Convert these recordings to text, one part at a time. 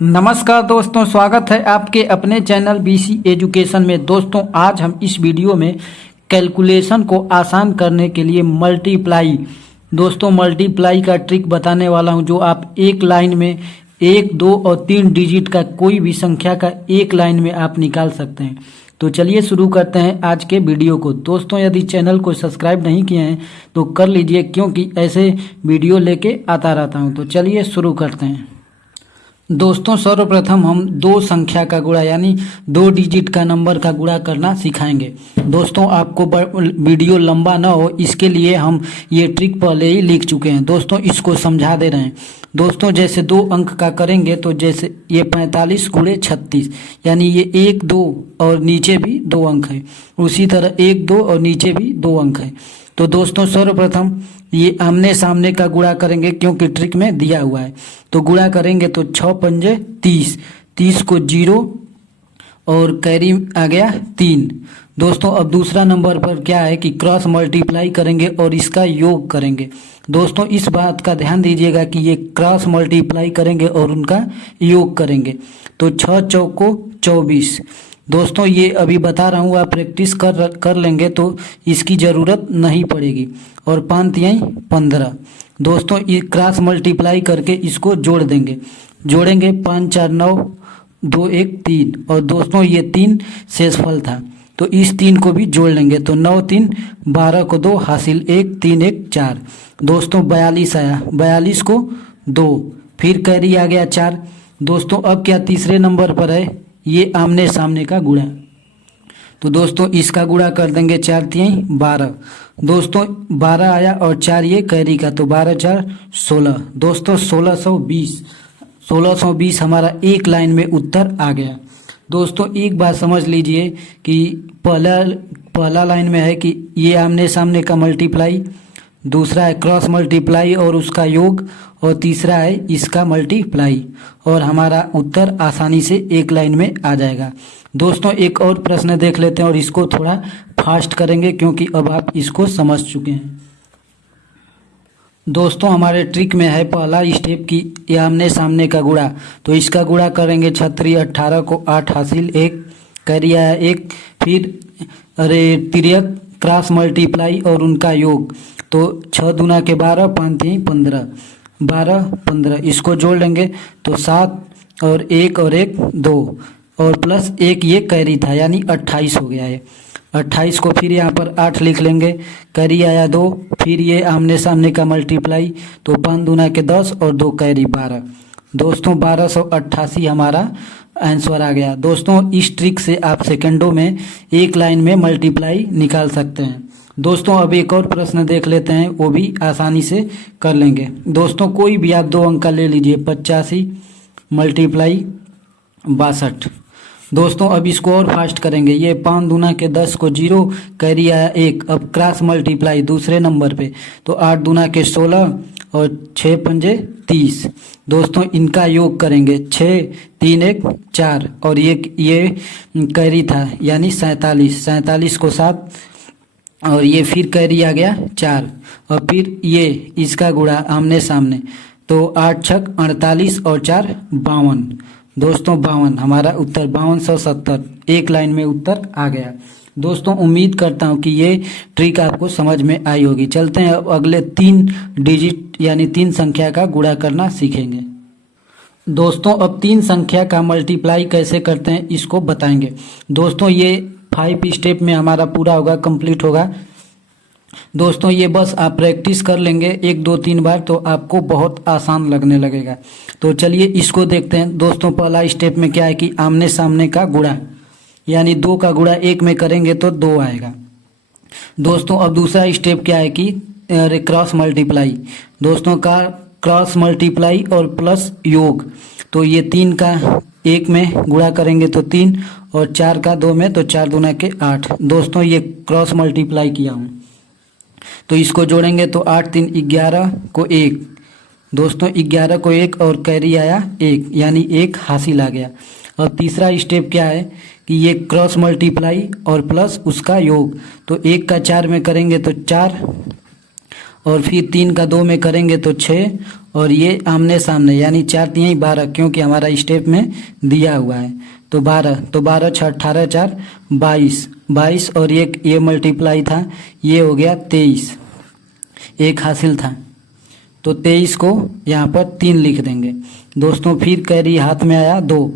नमस्कार दोस्तों, स्वागत है आपके अपने चैनल बीसी एजुकेशन में। दोस्तों आज हम इस वीडियो में कैलकुलेशन को आसान करने के लिए मल्टीप्लाई का ट्रिक बताने वाला हूं, जो आप एक लाइन में 1, 2 और 3 डिजिट का कोई भी संख्या का एक लाइन में आप निकाल सकते हैं। तो चलिए शुरू करते हैं आज के वीडियो को। दोस्तों यदि चैनल को सब्सक्राइब नहीं किए हैं तो कर लीजिए, क्योंकि ऐसे वीडियो लेके आता रहता हूं। तो चलिए शुरू करते हैं। दोस्तों सर्वप्रथम हम दो संख्या का गुणा यानी 2 डिजिट का नंबर का गुणा करना सिखाएंगे। दोस्तों आपको वीडियो लंबा ना हो इसके लिए हम ये ट्रिक पहले ही लिख चुके हैं। दोस्तों इसको समझा दे रहे हैं। दोस्तों जैसे 2 अंक का करेंगे तो जैसे ये 45 गुणे 36 यानी ये 1, 2 और नीचे भी 2 अंक है। उसी तरह 1, 2 और नीचे भी 2 अंक है। तो दोस्तों सर्वप्रथम ये आमने सामने का गुणा करेंगे, क्योंकि ट्रिक में दिया हुआ है। तो गुणा करेंगे तो 6 पंजे 30, 30 को 0 और कैरी आ गया 3। दोस्तों अब दूसरा नंबर पर क्या है कि क्रॉस मल्टीप्लाई करेंगे और इसका योग करेंगे। दोस्तों इस बात का ध्यान दीजिएगा कि ये क्रॉस मल्टीप्लाई करेंगे और उनका योग करेंगे। तो 6 चौको 24। दोस्तों ये अभी बता रहा हूँ, आप प्रैक्टिस कर लेंगे तो इसकी ज़रूरत नहीं पड़ेगी। और 5 यहीं 15। दोस्तों ये क्रॉस मल्टीप्लाई करके इसको जोड़ देंगे, जोड़ेंगे 5 4 9 2 1 3। और दोस्तों ये 3 शेषफल था तो इस 3 को भी जोड़ लेंगे। तो 9 3 12 को 2 हासिल 1 3 1 4। दोस्तों 42 आया, 42 को 2 फिर कैरी आ गया 4। दोस्तों अब क्या तीसरे नंबर पर है ये आमने सामने का गुणा। तो दोस्तों इसका गुणा कर देंगे 4 3 12। दोस्तों 12 आया और 4 ये कैरी का, तो 12 4 16। दोस्तों 1620 हमारा एक लाइन में उत्तर आ गया। दोस्तों एक बात समझ लीजिए कि पहला लाइन में है कि ये आमने सामने का मल्टीप्लाई, दूसरा है क्रॉस मल्टीप्लाई और उसका योग, और तीसरा है इसका मल्टीप्लाई, और हमारा उत्तर आसानी से एक लाइन में आ जाएगा। दोस्तों एक और प्रश्न देख लेते हैं और इसको थोड़ा फास्ट करेंगे क्योंकि अब आप इसको समझ चुके हैं। दोस्तों हमारे ट्रिक में है पहला स्टेप की ये आमने सामने का गुणा। तो इसका गुणा करेंगे 36 18 को 8 हासिल 1 कैरी आया 1। फिर तिर्यक क्रॉस मल्टीप्लाई और उनका योग, तो 6 दूना के 12 5 3 15 12 15। इसको जोड़ लेंगे तो 7 और 1 और 1 2 और प्लस 1 ये कैरी था यानी 28 हो गया है। 28 को फिर यहाँ पर 8 लिख लेंगे, कैरी आया 2। फिर ये आमने सामने का मल्टीप्लाई, तो 5 दूना के 10 और 2 कैरी 12। दोस्तों 1288 हमारा आंसर आ गया। दोस्तों इस ट्रिक से आप सेकंडों में एक लाइन में मल्टीप्लाई निकाल सकते हैं। दोस्तों अब एक और प्रश्न देख लेते हैं, वो भी आसानी से कर लेंगे। दोस्तों कोई भी आप 2 अंक का ले लीजिए, 85 मल्टीप्लाई 62। दोस्तों अब इसको और फास्ट करेंगे, ये 5 दूना के 10 को 0 कैरी आया 1। अब क्रॉस मल्टीप्लाई दूसरे नंबर पे, तो 8 दूना के 16 और 6 पंजे 30। दोस्तों इनका योग करेंगे 6 3 1 4 और ये कैरी था यानी 47 को 7 और ये फिर कैरी आ गया 4 और फिर ये इसका गुणा आमने सामने, तो 8 6 48 और 4 52। दोस्तों 52 हमारा उत्तर 5270 एक लाइन में उत्तर आ गया। दोस्तों उम्मीद करता हूं कि ये ट्रिक आपको समझ में आई होगी। चलते हैं अब अगले 3 डिजिट यानी 3 संख्या का गुणा करना सीखेंगे। दोस्तों अब 3 संख्या का मल्टीप्लाई कैसे करते हैं इसको बताएंगे। दोस्तों ये 5 स्टेप में हमारा पूरा होगा, कंप्लीट होगा। दोस्तों ये बस आप प्रैक्टिस कर लेंगे 1 2 3 बार तो आपको बहुत आसान लगने लगेगा। तो चलिए इसको देखते हैं। दोस्तों पहला स्टेप में क्या है कि आमने सामने का गुणा यानी 2 का गुणा 1 में करेंगे तो 2 आएगा। दोस्तों अब दूसरा स्टेप क्या है कि क्रॉस मल्टीप्लाई। दोस्तों का क्रॉस मल्टीप्लाई और प्लस योग, तो ये 3 का 1 में गुणा करेंगे तो 3 और 4 का 2 में, तो 4 दूना के 8। दोस्तों ये क्रॉस मल्टीप्लाई किया हूँ, तो इसको जोड़ेंगे तो 8 3 11 को 1। दोस्तों 11 को 1 और कैरी आया 1 यानी 1 हासिल आ गया। और तीसरा स्टेप क्या है कि ये क्रॉस मल्टीप्लाई और प्लस उसका योग, तो 1 का 4 में करेंगे तो 4 और फिर 3 का 2 में करेंगे तो 6 और ये आमने सामने यानी 4 तिहाई 12, क्योंकि हमारा स्टेप में दिया हुआ है। तो 12, तो 12 6 18 4 22, 22 और ये मल्टीप्लाई था, ये हो गया 23, एक हासिल था। तो 23 को यहाँ पर 3 लिख देंगे दोस्तों। फिर कैरी हाथ में आया 2।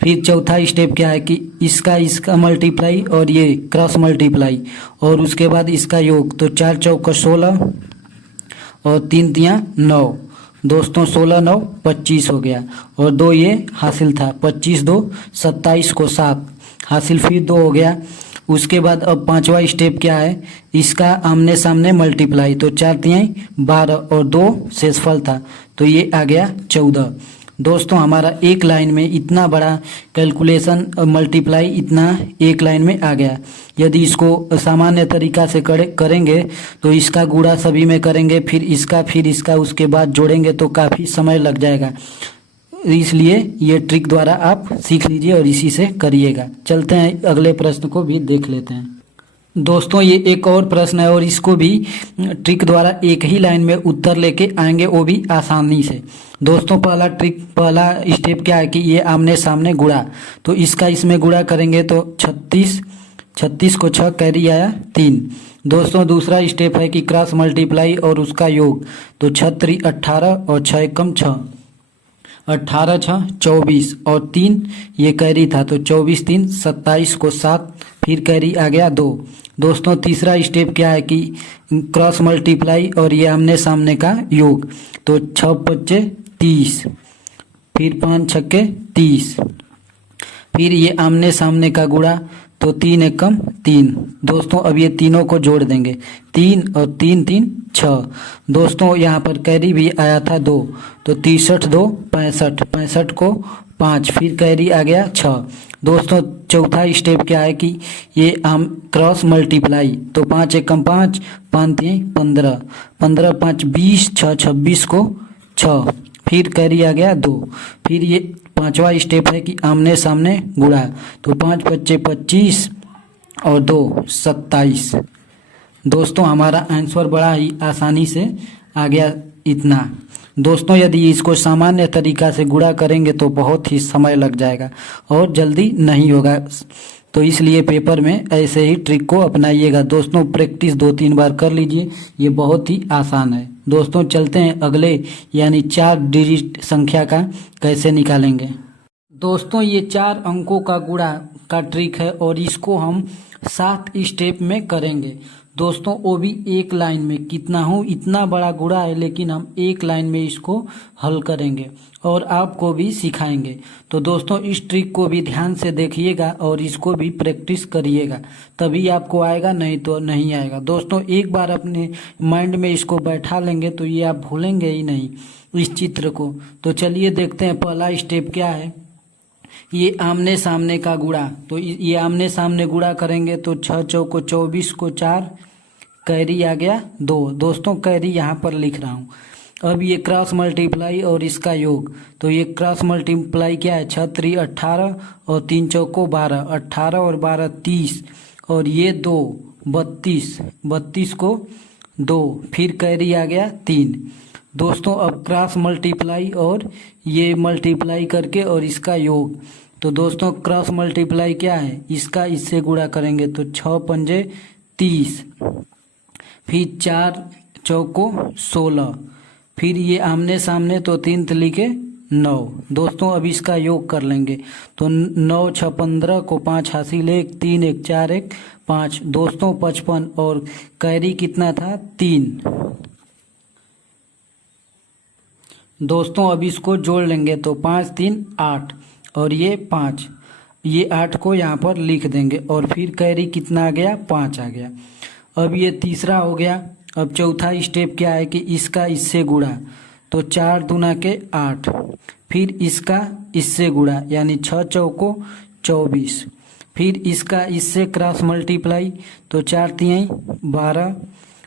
फिर चौथा स्टेप क्या है कि इसका मल्टीप्लाई और ये क्रॉस मल्टीप्लाई और उसके बाद इसका योग। तो 4 चौका 16 और 3 तियाँ 9 दोस्तों, 16 9 25 हो गया और 2 ये हासिल था, 25 2 27 को 7 हासिल, फिर 2 हो गया। उसके बाद अब पांचवा स्टेप क्या है, इसका आमने सामने मल्टीप्लाई। तो 4 तिहाई 12 और 2 शेषफल था, तो ये आ गया 14 दोस्तों। हमारा एक लाइन में इतना बड़ा कैलकुलेशन मल्टीप्लाई इतना एक लाइन में आ गया। यदि इसको सामान्य तरीका से करेंगे तो इसका गुणा सभी में करेंगे, फिर इसका उसके बाद जोड़ेंगे तो काफ़ी समय लग जाएगा। इसलिए ये ट्रिक द्वारा आप सीख लीजिए और इसी से करिएगा। चलते हैं अगले प्रश्न को भी देख लेते हैं दोस्तों। ये एक और प्रश्न है और इसको भी ट्रिक द्वारा एक ही लाइन में उत्तर लेके आएंगे, वो भी आसानी से दोस्तों। पहला स्टेप क्या है कि ये आमने सामने गुणा, तो इसमें गुणा करेंगे तो 36 को 6 कैरी आया 3 दोस्तों। दूसरा स्टेप है कि क्रॉस मल्टीप्लाई और उसका योग। तो 6 3 18 और 6 एकम 6, 18 6 24 और 3 ये कैरी था, तो 24 3 27 को 7, फिर कैरी आ गया 2 दोस्तों। तीसरा स्टेप क्या है कि क्रॉस मल्टीप्लाई और ये आमने सामने का योग। तो 6 5 30, फिर 5 6 30, फिर ये आमने सामने का गुणा। तो 3 एकम 3 दोस्तों। अब ये तीनों को जोड़ देंगे, 3 और 3 3 6 दोस्तों। यहाँ पर कैरी भी आया था 2, तो 63 2 65, 65 को 5, फिर कैरी आ गया 6 दोस्तों। चौथा स्टेप क्या है कि ये क्रॉस मल्टीप्लाई। तो 5 एकम 5, 5 3 15, 15 5 20, 6 26 को 6, फिर कैरी आ गया 2। फिर ये पांचवा स्टेप है कि आमने सामने गुणा। तो 5 5 25 और 2 27 दोस्तों। हमारा आंसर बड़ा ही आसानी से आ गया इतना दोस्तों। यदि इसको सामान्य तरीका से गुणा करेंगे तो बहुत ही समय लग जाएगा और जल्दी नहीं होगा, तो इसलिए पेपर में ऐसे ही ट्रिक को अपनाइएगा दोस्तों। प्रैक्टिस 2-3 बार कर लीजिए, ये बहुत ही आसान है दोस्तों। चलते हैं अगले यानी 4 डिजिट संख्या का कैसे निकालेंगे दोस्तों। ये 4 अंकों का गुणा का ट्रिक है और इसको हम 7 स्टेप में करेंगे दोस्तों, वो भी एक लाइन में। कितना हूँ इतना बड़ा गुणा है, लेकिन हम एक लाइन में इसको हल करेंगे और आपको भी सिखाएंगे। तो दोस्तों इस ट्रिक को भी ध्यान से देखिएगा और इसको भी प्रैक्टिस करिएगा, तभी आपको आएगा, नहीं तो नहीं आएगा दोस्तों। एक बार अपने माइंड में इसको बैठा लेंगे तो ये आप भूलेंगे ही नहीं इस चित्र को। तो चलिए देखते हैं पहला स्टेप क्या है, ये आमने सामने का गुणा। तो ये आमने सामने गुणा करेंगे तो 6 चौको 24 को 4, कैरी आ गया 2 दोस्तों। कैरी यहाँ पर लिख रहा हूँ। अब ये क्रॉस मल्टीप्लाई और इसका योग। तो ये क्रॉस मल्टीप्लाई क्या है, 6 3 18 और 3 चौको 12, 18 और 12 30 और ये 2 32, 32 को 2, फिर कैरी आ गया 3 दोस्तों। अब क्रॉस मल्टीप्लाई और ये मल्टीप्लाई करके और इसका योग। तो दोस्तों क्रॉस मल्टीप्लाई क्या है, इसका इससे गुणा करेंगे तो 6 पंजे 30, फिर 4 चौको 16, फिर ये आमने सामने तो 3 लिखे 9 दोस्तों। अब इसका योग कर लेंगे तो 9 6 15 को 5 हासिल 1 3 1 4 1 5 दोस्तों 55 और कैरी कितना था 3 दोस्तों। अब इसको जोड़ लेंगे तो 5 3 8 और ये 5, ये 8 को यहाँ पर लिख देंगे और फिर कैरी कितना आ गया 5 आ गया। अब ये तीसरा हो गया। अब चौथा स्टेप क्या है कि इसका इससे गुणा। तो 4 दूना के 8, फिर इसका इससे गुणा यानी 6 चौको 24, फिर इसका इससे क्रॉस मल्टीप्लाई। तो 4 तिहाई 12,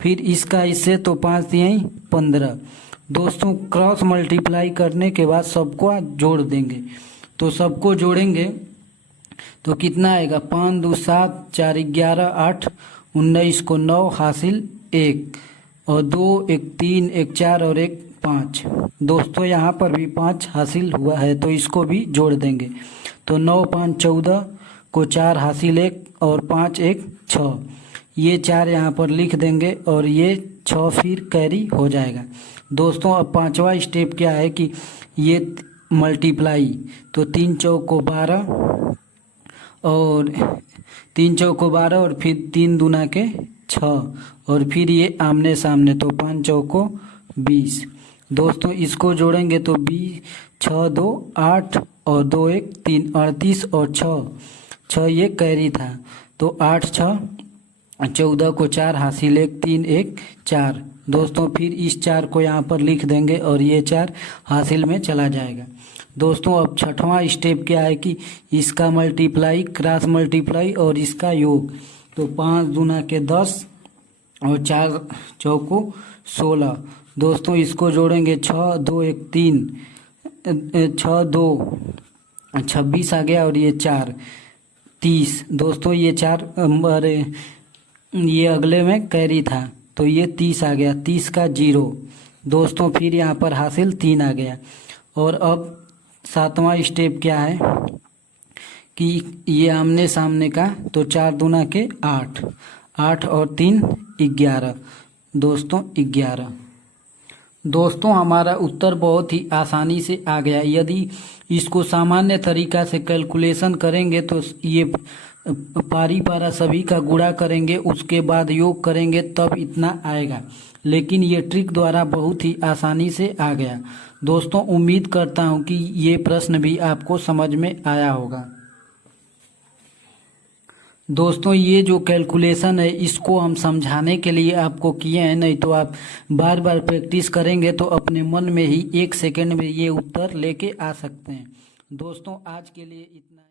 फिर इसका इससे तो 5 तिहाई 15 दोस्तों। क्रॉस मल्टीप्लाई करने के बाद सबको जोड़ देंगे। तो सबको जोड़ेंगे तो कितना आएगा, 5 2 7 4 11 8 19 को 9 हासिल 1 और 2 1 3 1 4 और 1 5। दोस्तों यहाँ पर भी 5 हासिल हुआ है तो इसको भी जोड़ देंगे। तो 9 5 14 को 4 हासिल 1 और 5 1 6। ये 4 यहाँ पर लिख देंगे और ये 6 फिर कैरी हो जाएगा। दोस्तों अब पांचवा स्टेप क्या है कि ये मल्टीप्लाई, तो 3 चौको 12 और 3 चौको 12 और फिर 3 दूना के 6 और फिर ये आमने सामने, तो 5 चौको 20। दोस्तों इसको जोड़ेंगे तो 20 6 2 8 और 2 1 3 38 और 6 ये कैरी था। तो 8 6 14 को 4 हासिल 1 3 1 4। दोस्तों फिर इस 4 को यहाँ पर लिख देंगे और ये 4 हासिल में चला जाएगा। दोस्तों अब छठवां स्टेप क्या है कि इसका मल्टीप्लाई, क्रॉस मल्टीप्लाई और इसका योग। तो 5 दूना के 10 और 4 चौको 16। दोस्तों इसको जोड़ेंगे 6 2 1 3 6 2 26 आ गया और ये 4 30। दोस्तों ये 4 अरे ये अगले में कैरी था तो ये 30 आ गया, 30 का 0। दोस्तों फिर यहाँ पर हासिल 3 आ गया। और अब सातवां स्टेप क्या है कि ये आमने सामने का, तो 4 दूना के 8 8 और 3 11। दोस्तों 11। दोस्तों हमारा उत्तर बहुत ही आसानी से आ गया। यदि इसको सामान्य तरीका से कैलकुलेशन करेंगे तो ये पारी पारा सभी का गुणा करेंगे, उसके बाद योग करेंगे तब इतना आएगा। लेकिन ये ट्रिक द्वारा बहुत ही आसानी से आ गया। दोस्तों उम्मीद करता हूँ कि ये प्रश्न भी आपको समझ में आया होगा। दोस्तों ये जो कैलकुलेशन है इसको हम समझाने के लिए आपको किए हैं, नहीं तो आप बार बार प्रैक्टिस करेंगे तो अपने मन में ही 1 सेकंड में ये उत्तर लेके आ सकते हैं। दोस्तों आज के लिए इतना।